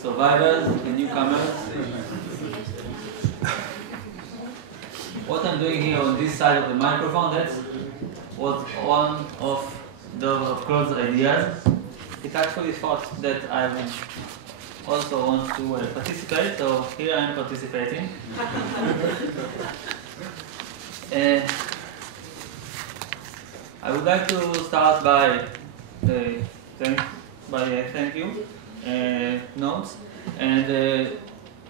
survivors and newcomers. What I'm doing here on this side of the microphone, that was one of Claude's ideas. It actually thought that I would also want to participate, so here I am participating. I would like to start by thank you notes, and the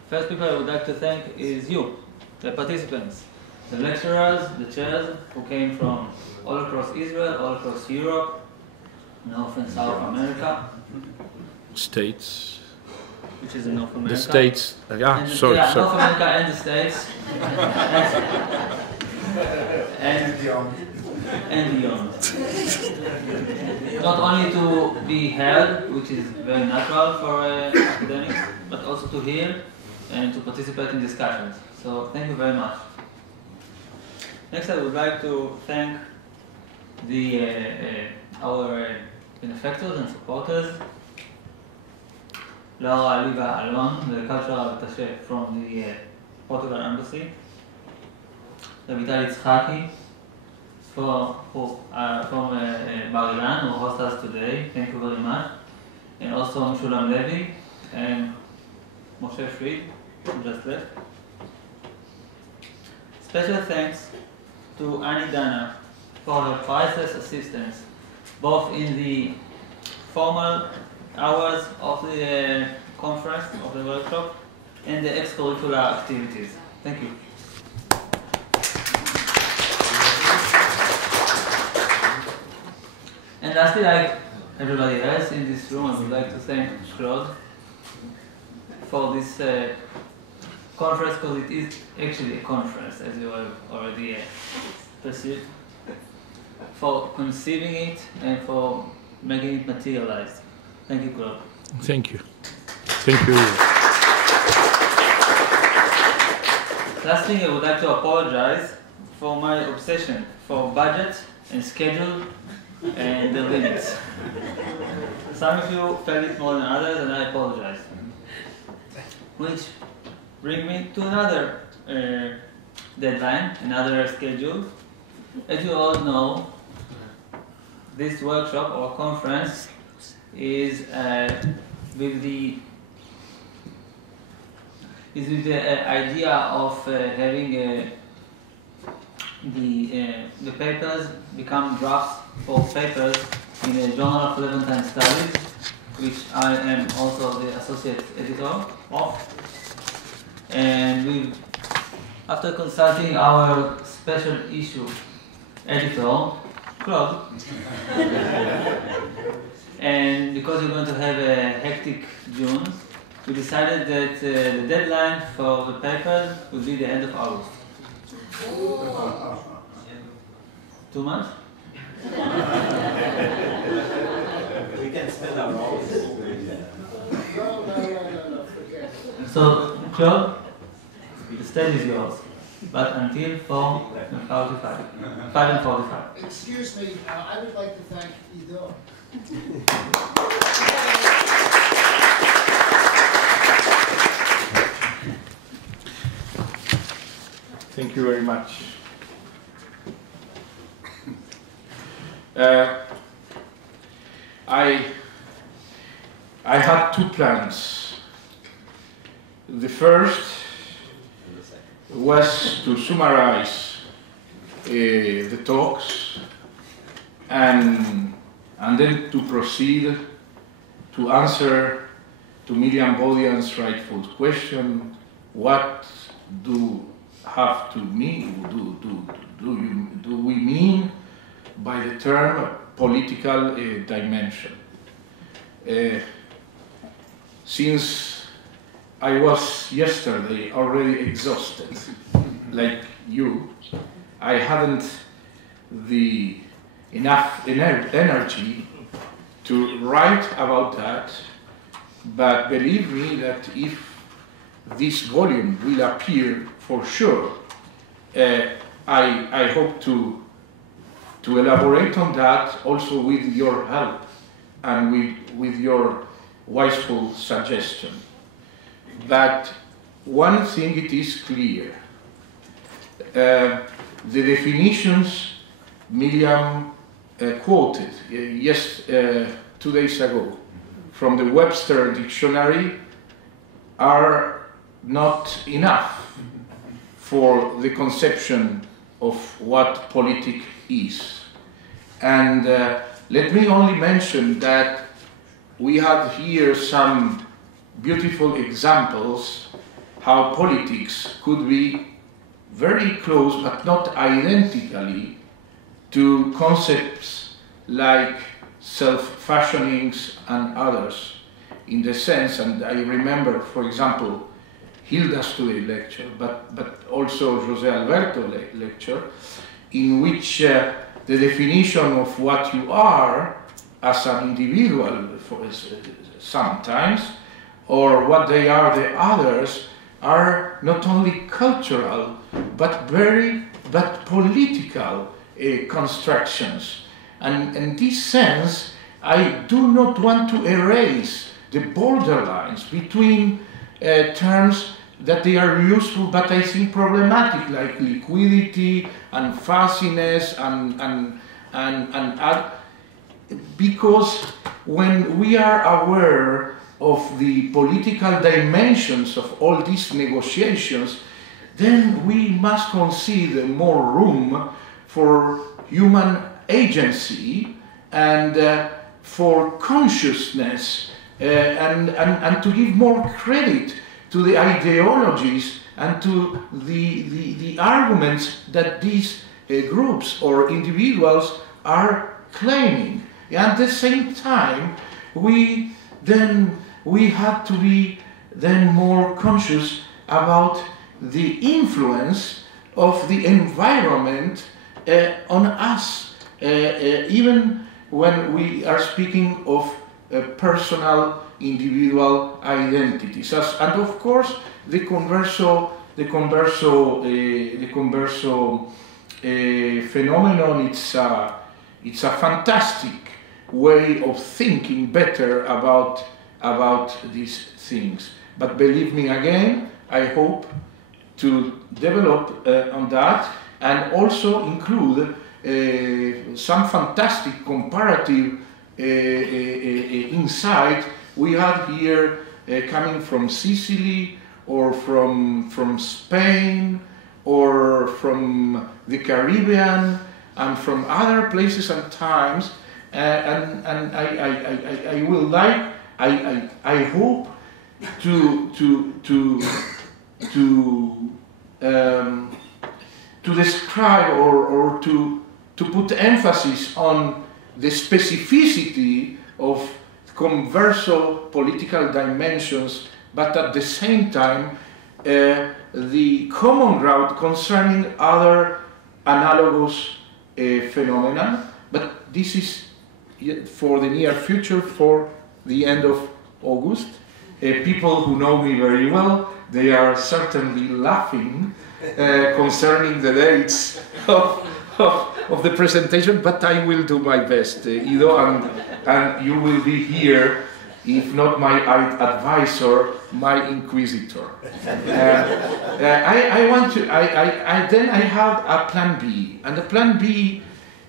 first people I would like to thank is you, the participants, the lecturers, the chairs who came from all across Israel, all across Europe, North and South America. States. Which is in North America. The States. Sorry. North America and the States. and beyond. Not only to be heard, which is very natural for academics, but also to hear and to participate in discussions. So thank you very much. Next, I would like to thank our benefactors and supporters. Leer, the cultural attaché from the Portugal embassy. Bar-Ilan from Bar-Ilan, who hosts us today. Thank you very much. And also Levi and Moshe Fried, who just left. Special thanks to Annie Dana for her priceless assistance, both in the formal hours of the conference, of the workshop, and the extracurricular activities. Thank you. And lastly, like everybody else in this room, I would like to thank Claude for this conference, because it is actually a conference, as you have already perceived, for conceiving it and for making it materialize. Thank you, Claude. Thank you. Thank you. Lastly, I would like to apologize for my obsession for budget and schedule and the limits. Some of you felt it more than others, and I apologize. Which brings me to another deadline, another schedule. As you all know, this workshop or conference is with the idea of having the papers become drafts for papers in a Journal of Levantine Studies, which I am also the associate editor of. And after consulting our special issue editor, Claude, and because we're going to have a hectic June, we decided that the deadline for the papers would be the end of August. 2 months? We can spend our hours. So, Claude, the stage is yours, but until 5:45. Excuse me, I would like to thank Ido. Thank you very much. I had two plans. The first was to summarize the talks and then to proceed to answer to Miriam Bodian's rightful question: what do we mean by the term political dimension? Since I was yesterday already exhausted, like you, I hadn't enough energy to write about that, but believe me that if this volume will appear for sure, I hope to elaborate on that also with your help and with your wiseful suggestion. but one thing it is clear. The definitions Miriam quoted 2 days ago from the Webster dictionary are not enough for the conception of what politic is. And let me only mention that we have here some beautiful examples how politics could be very close but not identically to concepts like self-fashionings and others, in the sense, and I remember, for example, Hilda's today lecture, but also José Alberto lecture, in which the definition of what you are as an individual sometimes, or what they are the others, are not only cultural but political constructions. And in this sense, I do not want to erase the borderlines between terms that they are useful but I think problematic, like liquidity and fuzziness and because when we are aware of the political dimensions of all these negotiations, then we must consider more room for human agency and for consciousness and to give more credit to the ideologies and to the arguments that these groups or individuals are claiming. At the same time, we have to be then more conscious about the influence of the environment on us, even when we are speaking of personal individual identities. And of course, the Converso phenomenon, it's a fantastic way of thinking better about these things. But believe me again, I hope to develop on that and also include some fantastic comparative insight we have here coming from Sicily or from Spain or from the Caribbean and from other places and times, and I will like, I hope to describe or to put emphasis on the specificity of Converso political dimensions, but at the same time the common ground concerning other analogous phenomena. But this is for the near future, for the end of August. People who know me very well, they are certainly laughing concerning the dates of the presentation, but I will do my best, Ido, and you will be here, if not my advisor, my inquisitor. Then I have a plan B, and the plan B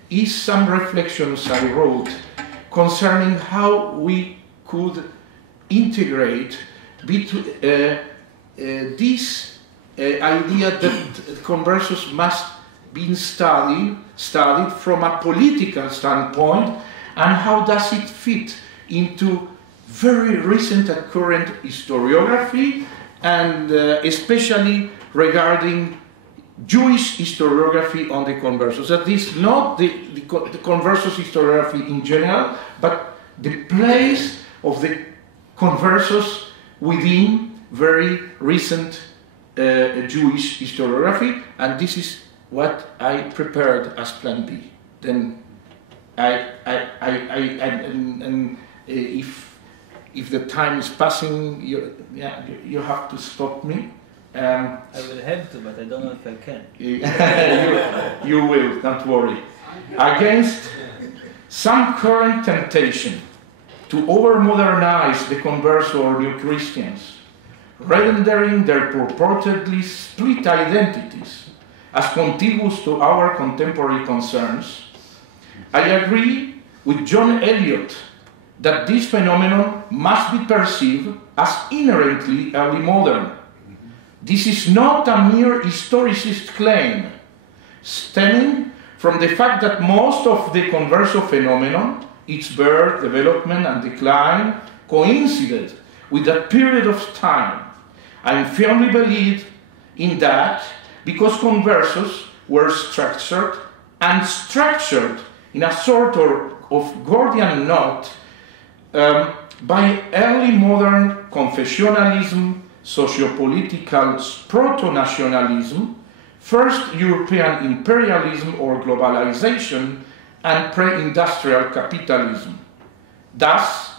is some reflections I wrote concerning how we could integrate this idea that conversos must be studied from a political standpoint, and how does it fit into very recent and current historiography, and especially regarding Jewish historiography on the conversos. That is not the conversos historiography in general, but the place of the conversos within very recent Jewish historiography, and this is what I prepared as Plan B. Then, if the time is passing, you have to stop me. I will have to, but I don't know if I can. You will, don't worry. Against some current temptation to over-modernize the Converso or New Christians, rendering their purportedly split identities as contiguous to our contemporary concerns, I agree with John Eliot that this phenomenon must be perceived as inherently early modern. This is not a mere historicist claim, stemming from the fact that most of the Converso phenomenon, its birth, development, and decline, coincided with that period of time. I firmly believe in that because Conversos were structured in a sort of Gordian knot by early modern confessionalism, sociopolitical proto-nationalism, first European imperialism or globalization, and pre-industrial capitalism. Thus,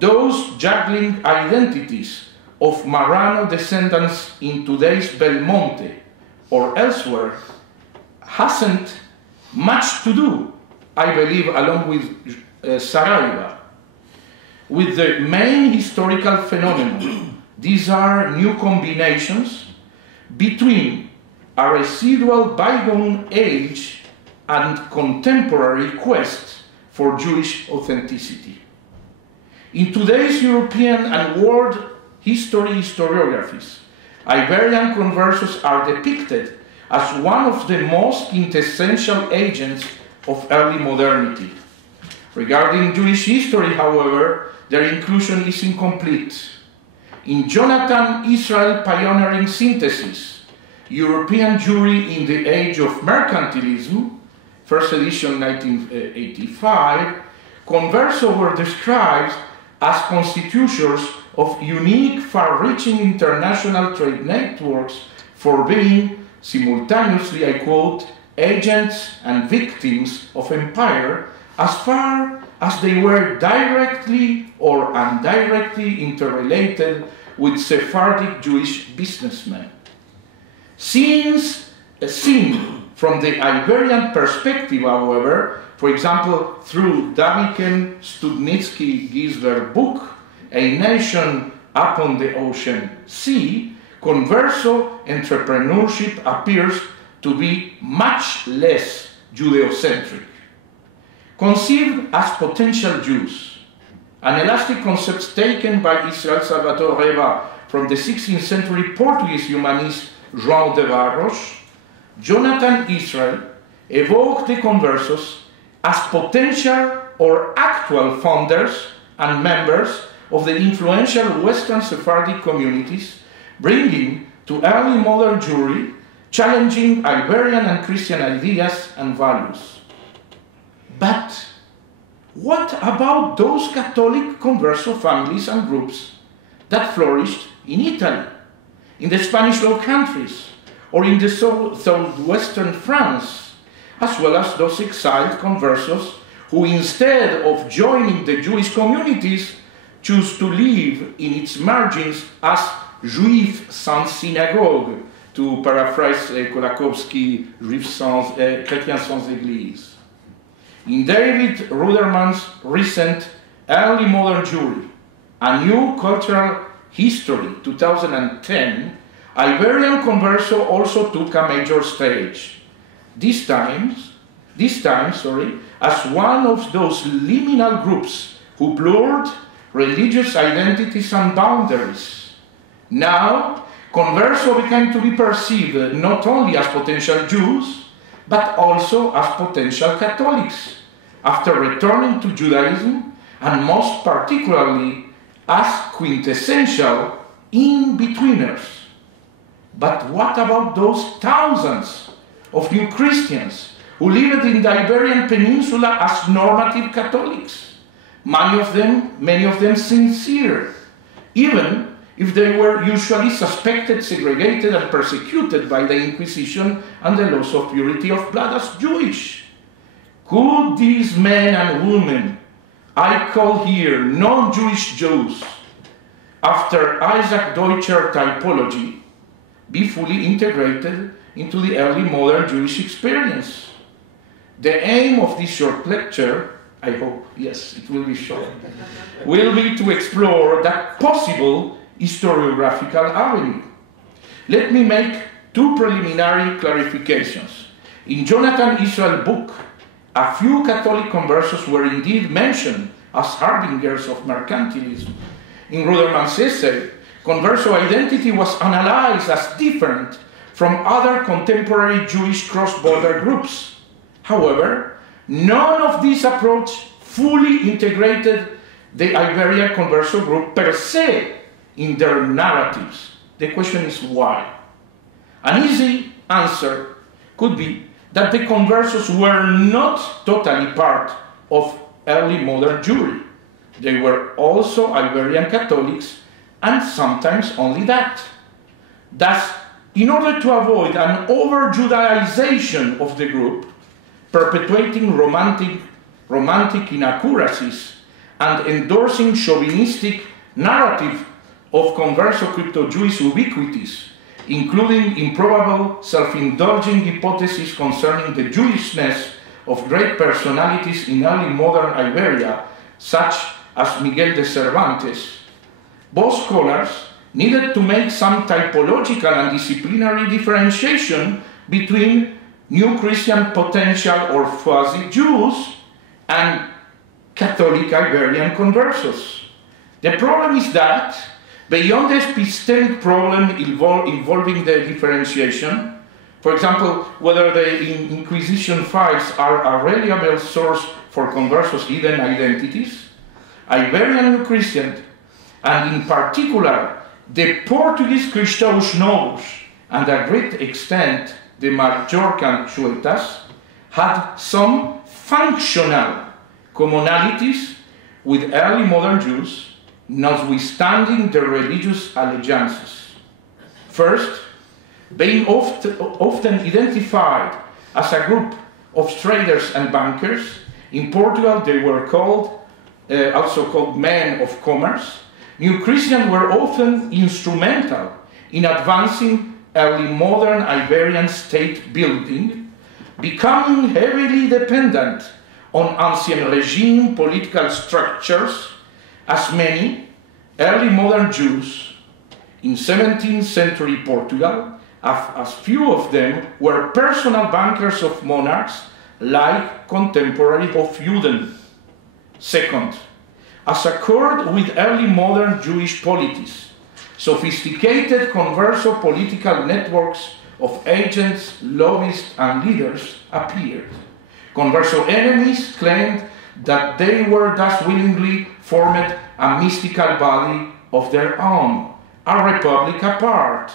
those juggling identities of Marrano descendants in today's Belmonte or elsewhere hasn't much to do, I believe, along with Saraiva, with the main historical phenomenon. These are new combinations between a residual bygone age and contemporary quest for Jewish authenticity. In today's European and world historiographies, Iberian Conversos are depicted as one of the most quintessential agents of early modernity. Regarding Jewish history, however, their inclusion is incomplete. In Jonathan Israel Pioneering Synthesis, European Jewry in the Age of Mercantilism, first edition 1985, Converso were described as constitutors of unique, far-reaching international trade networks for being simultaneously, I quote, agents and victims of empire as far as they were directly or indirectly interrelated with Sephardic Jewish businessmen. Seen from the Iberian perspective, however, for example, through Daviken Stuczynski-Gisber's book, A Nation Upon the Ocean Sea, Converso entrepreneurship appears to be much less Judeocentric. Conceived as potential Jews, an elastic concept taken by Israel Salvatore Reva from the 16th century Portuguese humanist João de Barros, Jonathan Israel evoked the Conversos as potential or actual founders and members of the influential Western Sephardic communities, bringing to early modern Jewry, challenging Iberian and Christian ideas and values. But what about those Catholic Converso families and groups that flourished in Italy, in the Spanish Low Countries, or in the southwestern France, as well as those exiled Conversos who, instead of joining the Jewish communities, choose to live in its margins as Juifs sans synagogue, to paraphrase Kolakowski, Chrétiens sans église. In David Ruderman's recent Early Modern Jewry, A New Cultural History, 2010, Iberian Converso also took a major stage. This time, as one of those liminal groups who blurred religious identities and boundaries. Now, Converso began to be perceived not only as potential Jews, but also as potential Catholics, after returning to Judaism, and most particularly as quintessential in-betweeners. But what about those thousands of new Christians who lived in the Iberian Peninsula as normative Catholics? Many of them sincere, even if they were usually suspected, segregated, and persecuted by the Inquisition and the laws of purity of blood as Jewish. Could these men and women, I call here non-Jewish Jews, after Isaac Deutscher typology, be fully integrated into the early modern Jewish experience? The aim of this short lecture, I hope, yes, it will be short, will be to explore that possible historiographical avenue. Let me make two preliminary clarifications. In Jonathan Israel's book, a few Catholic conversos were indeed mentioned as harbingers of mercantilism. In Ruderman's essay, converso identity was analyzed as different from other contemporary Jewish cross-border groups. However, none of these approaches fully integrated the Iberian converso group per se in their narratives. The question is why? An easy answer could be that the conversos were not totally part of early modern Jewry. They were also Iberian Catholics, and sometimes only that. Thus, in order to avoid an over-Judaization of the group, perpetuating romantic inaccuracies and endorsing chauvinistic narrative of converso crypto-Jewish ubiquities, including improbable, self-indulging hypotheses concerning the Jewishness of great personalities in early modern Iberia, such as Miguel de Cervantes, both scholars needed to make some typological and disciplinary differentiation between New Christian potential or fuzzy Jews and Catholic Iberian conversos. The problem is that, beyond the epistemic problem involving the differentiation, for example, whether the Inquisition files are a reliable source for conversos' hidden identities, Iberian New Christian, and in particular the Portuguese Cristãos Novos, and to a great extent the Majorcan Chuetas, had some functional commonalities with early modern Jews, notwithstanding their religious allegiances. First, being often identified as a group of traders and bankers, in Portugal they were also called men of commerce. New Christians were often instrumental in advancing early modern Iberian state building, becoming heavily dependent on ancient regime political structures, as many early modern Jews in 17th century Portugal, as few of them were personal bankers of monarchs like contemporary Hofjuden. Second, as occurred with early modern Jewish polities, sophisticated converso political networks of agents, lobbyists, and leaders appeared. Converso enemies claimed that they were thus willingly formed a mystical body of their own, a republic apart,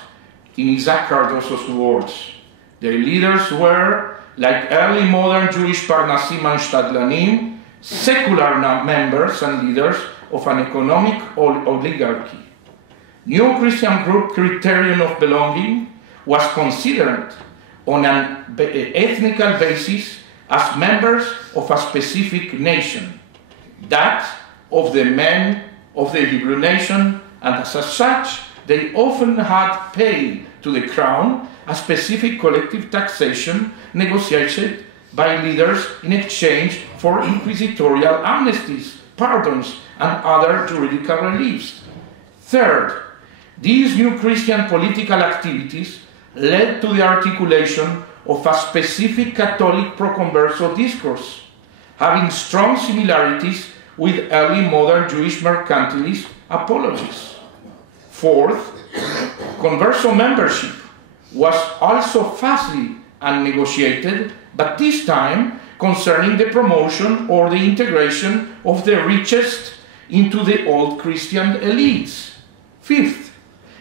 in Isaac Cardoso's words. Their leaders were, like early modern Jewish Parnasim and Stadlanim, secular members and leaders of an economic oligarchy. New Christian group criterion of belonging was considered on an ethnical basis as members of a specific nation, that of the men of the Hebrew nation, and as such, they often had paid to the crown a specific collective taxation negotiated by leaders in exchange for inquisitorial amnesties, pardons, and other juridical reliefs. Third, these New Christian political activities led to the articulation of a specific Catholic pro-converso discourse, having strong similarities with early modern Jewish mercantilist apologies. Fourth, converso membership was also fastly negotiated, but this time concerning the promotion or the integration of the richest into the old Christian elites. Fifth,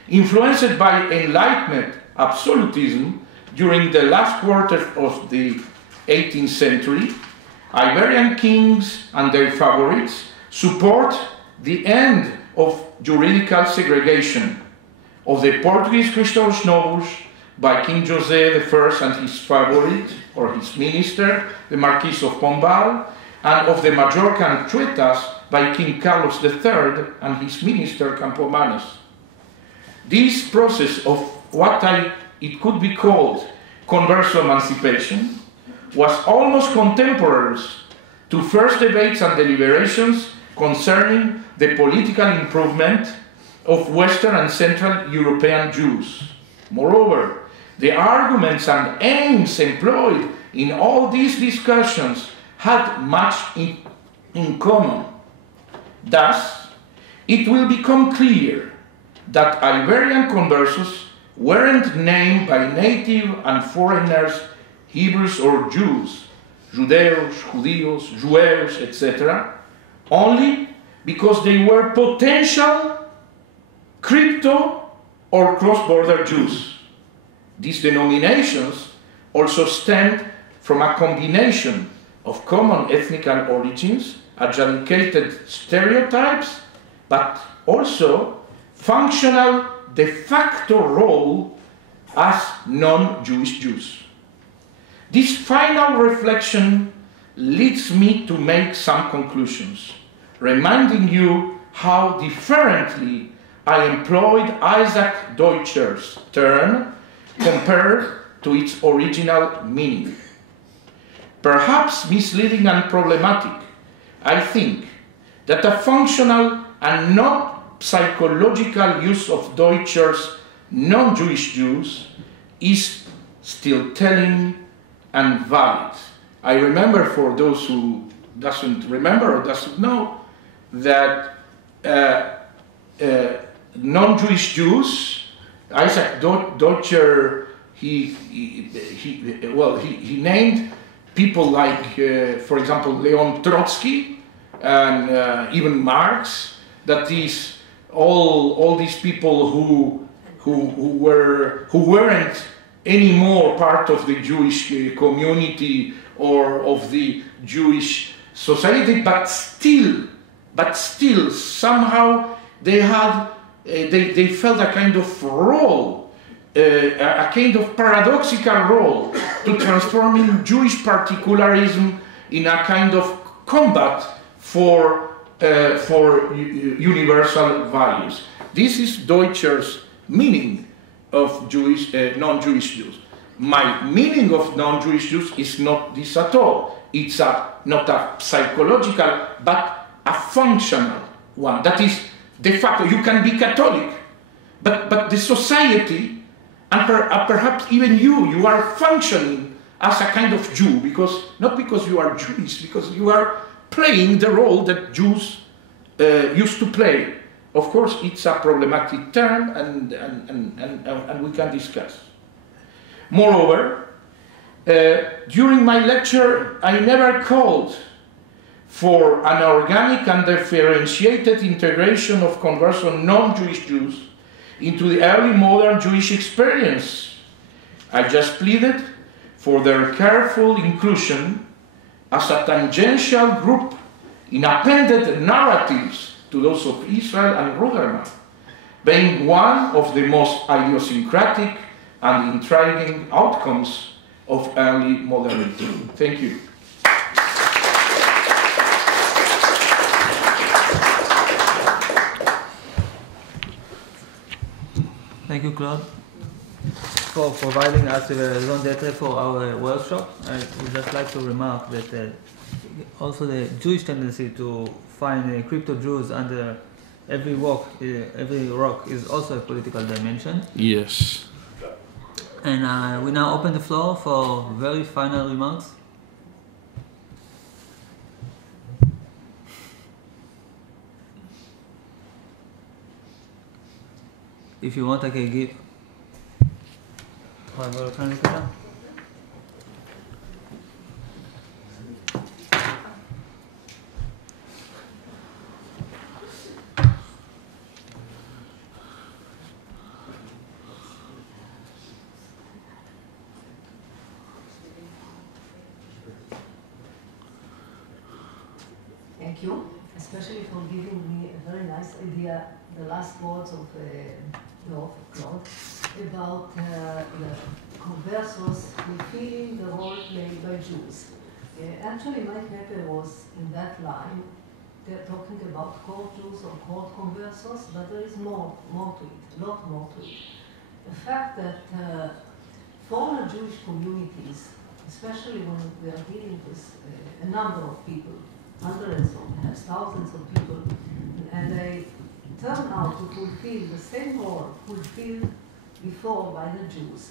influenced by Enlightenment absolutism during the last quarter of the 18th century, Iberian kings and their favorites support the end of juridical segregation of the Portuguese Cristãos Novos by King José I and his favorite, or his minister, the Marquis of Pombal, and of the Majorcan Chuetas by King Carlos III and his minister Campomanes. This process of what it could be called converso emancipation was almost contemporary to first debates and deliberations concerning the political improvement of Western and Central European Jews. Moreover, the arguments and aims employed in all these discussions had much in common. Thus, it will become clear that Iberian conversos weren't named by native and foreigners, Hebrews or Jews, Judeos, Judíos, Jueos, etc., only because they were potential crypto or cross-border Jews. These denominations also stemmed from a combination of common ethnical origins, adjudicated stereotypes, but also functional de facto role as non-Jewish Jews. This final reflection leads me to make some conclusions, reminding you how differently I employed Isaac Deutscher's term compared to its original meaning. Perhaps misleading and problematic, I think that a functional and not psychological use of Deutscher's non-Jewish Jews is still telling and valid. I remember, for those who doesn't remember or doesn't know, that non-Jewish Jews, Isaac Deutscher, he named people like, for example, Leon Trotsky and even Marx. That is, all these people who weren't anymore part of the Jewish community or of the Jewish society, but still somehow they had they felt a kind of role, a kind of paradoxical role to transforming Jewish particularism in a kind of combat for universal values. This is Deutscher's meaning of Jewish, non-Jewish Jews. My meaning of non-Jewish Jews is not this at all. It's not a psychological, but a functional one. That is, de facto, you can be Catholic, but the society, and perhaps even you are functioning as a kind of Jew, not because you are Jewish, because you are playing the role that Jews used to play. Of course, it's a problematic term, and we can discuss. Moreover, during my lecture, I never called for an organic and differentiated integration of Converso non-Jewish Jews into the early modern Jewish experience. I just pleaded for their careful inclusion as a tangential group in appended narratives to those of Israel and Ruderman, being one of the most idiosyncratic and intriguing outcomes of early modernity. Thank you. Thank you, Claude, for providing us with a raison d'etre for our workshop. I would just like to remark that also the Jewish tendency to find crypto Jews under every rock is also a political dimension. Yes. And we now open the floor for very final remarks. If you want, I can give. Thank you, especially for giving me a very nice idea, the last words of Claude, about the conversos fulfilling the role played by Jews. Actually, my paper was in that line. They're talking about court Jews or court conversos, but there is more to it, a lot more to it. The fact that former Jewish communities, especially when we are dealing with a number of people, hundreds or perhaps thousands of people, and they turn out to fulfill the same role fulfilled before by the Jews.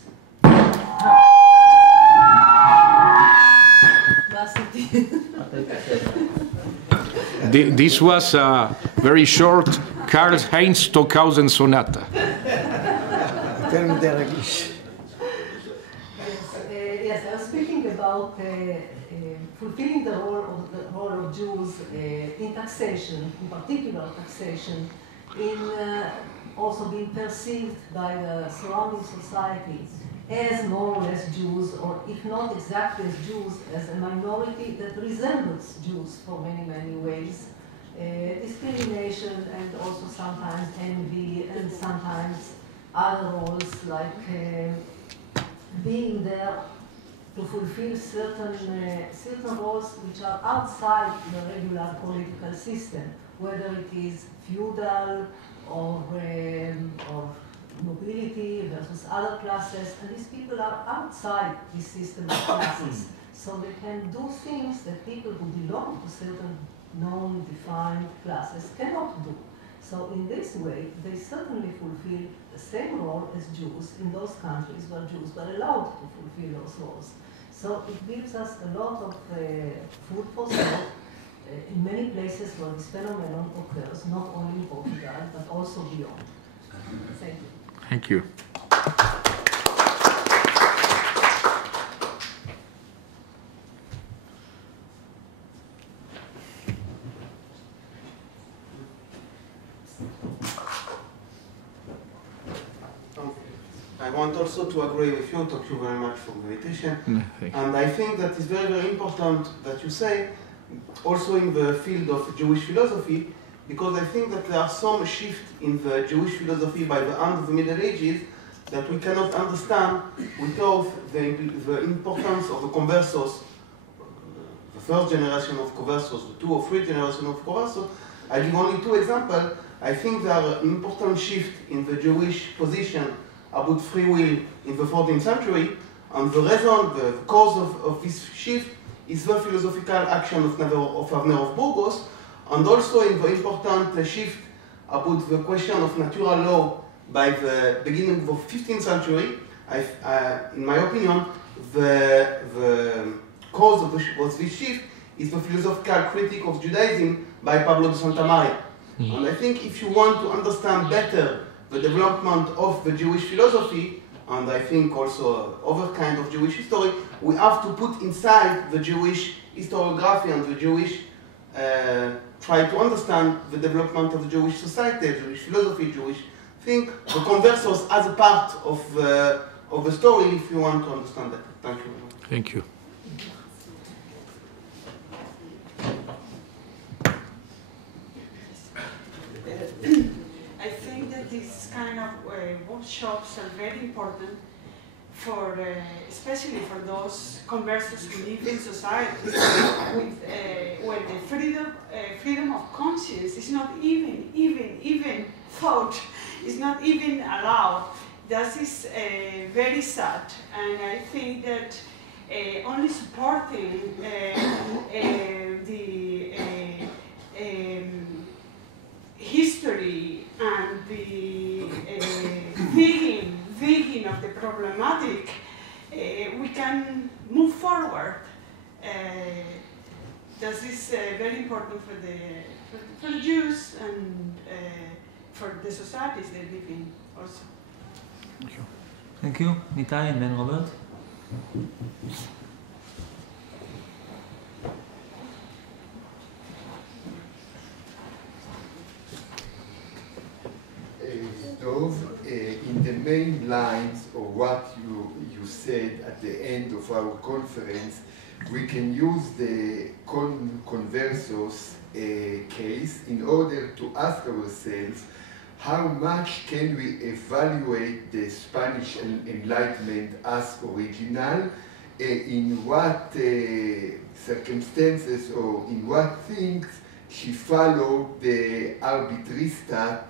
This was a very short Karl-Heinz Stockhausen sonata. Yes, I was speaking about fulfilling the role of Jews in taxation, in particular taxation, in also being perceived by the surrounding society as more or less Jews, or if not exactly as Jews, as a minority that resembles Jews for many, many ways. Discrimination and also sometimes envy and sometimes other roles like being there to fulfill certain roles which are outside the regular political system, whether it is feudal or nobility versus other classes, and these people are outside this system of classes. So they can do things that people who belong to certain known, defined classes cannot do. So in this way, they certainly fulfill the same role as Jews in those countries where Jews were allowed to fulfill those roles. So it gives us a lot of food for thought in many places where this phenomenon occurs, not only in Portugal, but also beyond. Thank you. Thank you. I want also to agree with you. Thank you very much for the invitation. And I think that it's very, very important that you say, also in the field of Jewish philosophy, because I think that there are some shifts in the Jewish philosophy by the end of the Middle Ages that we cannot understand without the importance of the Conversos, the first generation of Conversos, the 2 or 3 generations of Conversos. I give only 2 examples. I think there are an important shift in the Jewish position about free will in the 14th century, and the reason, the cause of this shift is the philosophical action of Avner of Burgos, and also in the important shift about the question of natural law by the beginning of the 15th century. In my opinion, the cause of this shift is the philosophical critique of Judaism by Pablo de Santa Maria. And I think if you want to understand better the development of the Jewish philosophy, and I think also other kind of Jewish history, we have to put inside the Jewish historiography and the Jewish, try to understand the development of the Jewish society, Jewish philosophy, Jewish thing, the Conversos as a part of the story, if you want to understand that. Thank you. Thank you. I think that these kind of workshops are very important for, especially for those conversos who live in societies with, where the freedom of conscience is not even thought, is not even allowed. That is very sad, and I think that only supporting the history and the thinking of the problematic, we can move forward. This is very important for the Jews and for the societies they live in also. Thank you. Thank you, Nitai, and then Robert. In the main lines of what you said at the end of our conference, we can use the Conversos case in order to ask ourselves how much can we evaluate the Spanish Enlightenment as original, in what circumstances or in what things she followed the arbitristats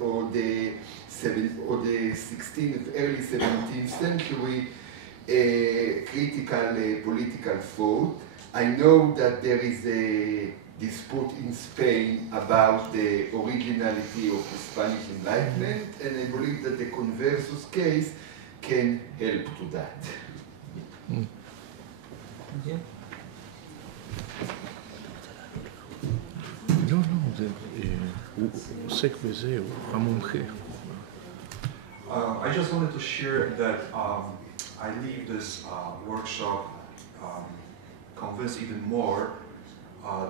or the 16th, early 17th century critical political thought. I know that there is dispute in Spain about the originality of the Spanish Enlightenment, and I believe that the Converso's case can help to that. Yeah. לא, זה עוסק בזה, הוא המומחה. I just wanted to share that I leave this workshop convinced even more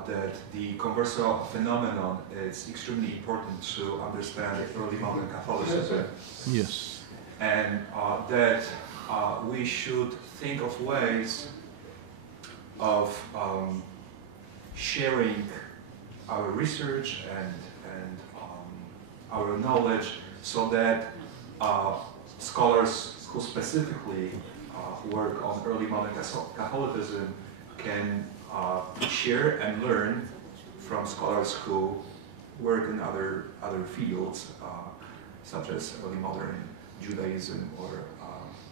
that the Converso phenomenon is extremely important to understand early modern Catholicism. Yes. And that we should think of ways of sharing our research and our knowledge so that scholars who specifically work on early modern Catholicism can share and learn from scholars who work in other fields, such as early modern Judaism or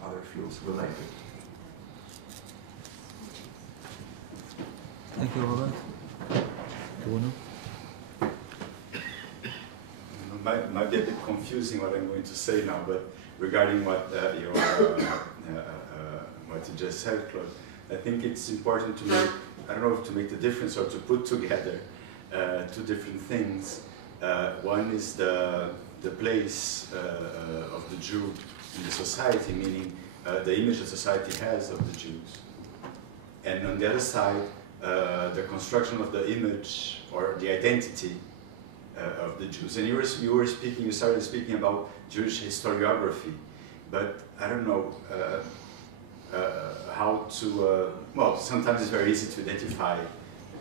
other fields related. Thank you, Robert. Might be a bit confusing what I'm going to say now, but regarding what what you just said, Claude, I think it's important to make, I don't know if to make the difference or to put together two different things. One is the place of the Jew in the society, meaning the image the society has of the Jews. And on the other side, the construction of the image or the identity of the Jews. And you started speaking about Jewish historiography, but I don't know how to, well, sometimes it's very easy to identify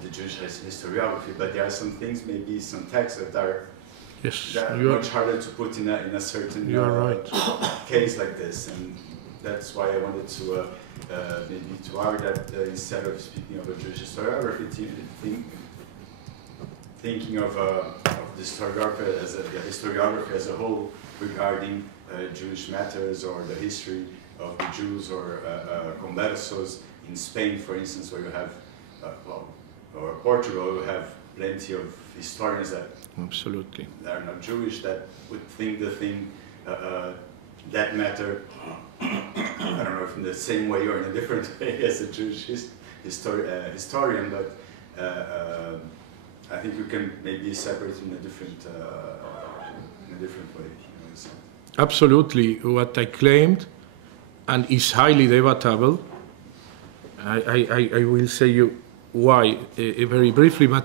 the Jewish historiography, but there are some things, maybe some texts that are much harder to put in a certain case like this. And that's why I wanted to maybe to argue that instead of speaking of a Jewish historiography, thinking of the historiography as a whole regarding Jewish matters or the history of the Jews or conversos in Spain, for instance, where you have, or Portugal, you have plenty of historians that are not Jewish that would think the thing, that matter, I don't know if in the same way or in a different way as a Jewish historian, but I think you can maybe separate in a different way. So. Absolutely, what I claimed, and is highly debatable. I will say you why very briefly, but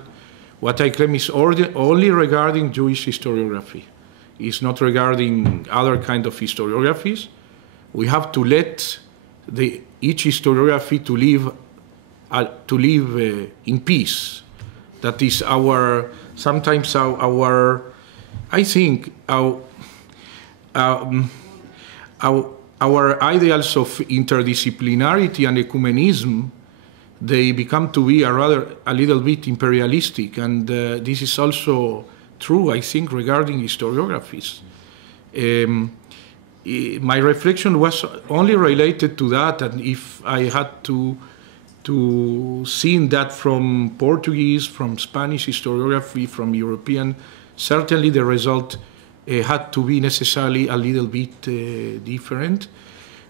what I claim is only regarding Jewish historiography. It's not regarding other kind of historiographies. We have to let each historiography to live in peace. That is sometimes I think our ideals of interdisciplinarity and ecumenism, they become to be a little bit imperialistic, and this is also true, I think, regarding historiographies. My reflection was only related to that, and if I had to see that from Portuguese, from Spanish historiography, from European, certainly the result had to be necessarily a little bit different.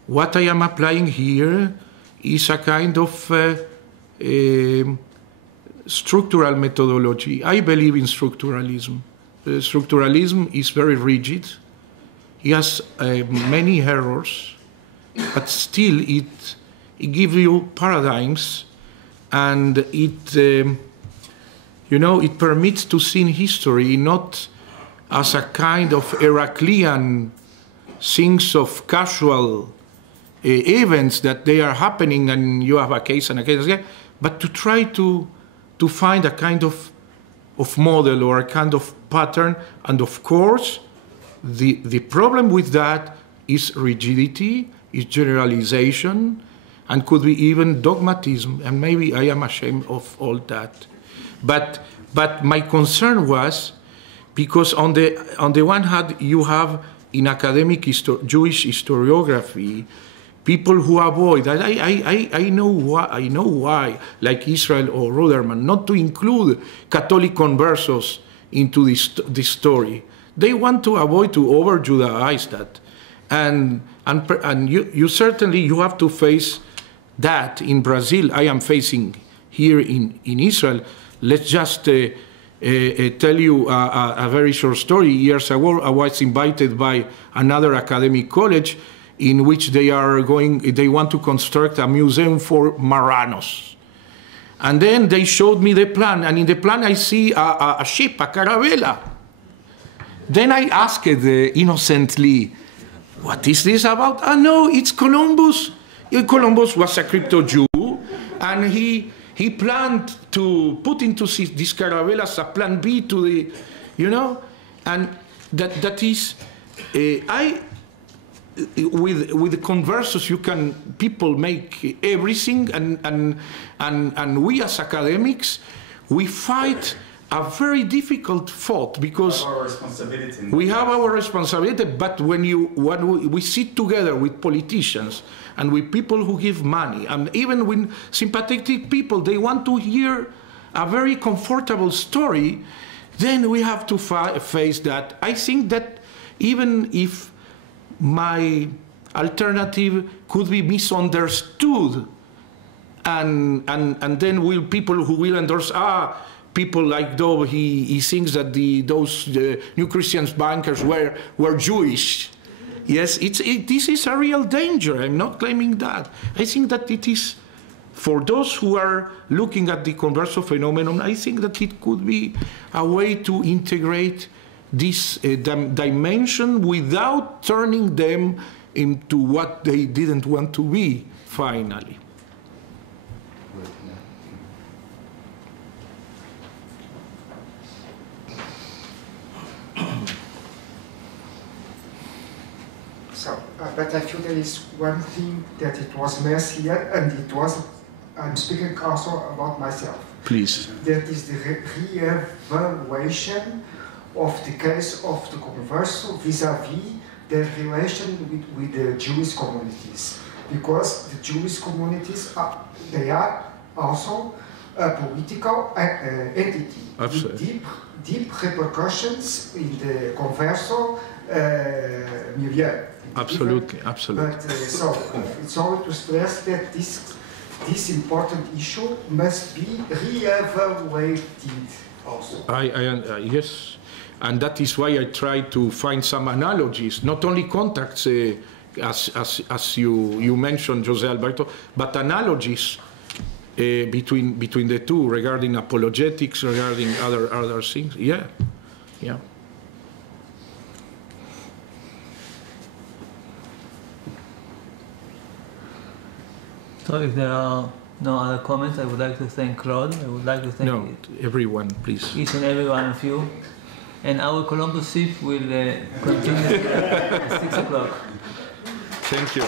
What I am applying here is a kind of structural methodology. I believe in structuralism. Structuralism is very rigid. It has many errors, but still it gives you paradigms, and it permits to see history not as a kind of Heraclean things of casual events that they are happening and you have a case and a case again, but to try to find a kind of model or a kind of pattern. And of course, the problem with that is rigidity, is generalization, and could be even dogmatism. And maybe I am ashamed of all that. But my concern was, because on the one hand, you have in academic Jewish historiography people who avoid, I know why, like Israel or Ruderman, not to include Catholic conversos into this story. They want to avoid to over-Judaize that. And you certainly, you have to face that in Brazil. I am facing here in Israel. Let's just tell you a very short story. Years ago, I was invited by another academic college in which they want to construct a museum for Marranos. And then they showed me the plan, and in the plan I see a ship, a caravela. Then I asked innocently, what is this about? Ah, no, it's Columbus. Columbus was a crypto Jew, and he planned to put into these caravelas a plan B to the, and that is, with the conversos, people make everything, and we as academics, we fight a very difficult fight because we have our responsibility. But when we sit together with politicians and with people who give money, and even with sympathetic people, they want to hear a very comfortable story, then we have to face that. I think that even if my alternative could be misunderstood, and then people who will endorse, people like Dov, he thinks that those New Christian bankers were Jewish. Yes, this is a real danger. I'm not claiming that. I think that it is, for those who are looking at the Converso phenomenon, I think that it could be a way to integrate this dimension without turning them into what they didn't want to be, finally. But I feel there is one thing that it was missed here, and it was, I'm speaking also about myself. Please. That is the re-evaluation of the case of the Converso vis-à-vis the relation with the Jewish communities. Because the Jewish communities, they are also a political entity. Absolutely. With deep repercussions in the Converso milieu. Absolutely, absolutely. But so it's only to stress that this important issue must be re-evaluated also. Yes, and that is why I try to find some analogies, not only contacts, as you mentioned, Jose Alberto, but analogies between the two regarding apologetics, regarding other things. Yeah, yeah. So if there are no other comments, I would like to thank Claude. I would like to thank everyone, please. Each and every one of you. And our Columbus shift will continue at 6 o'clock. Thank you.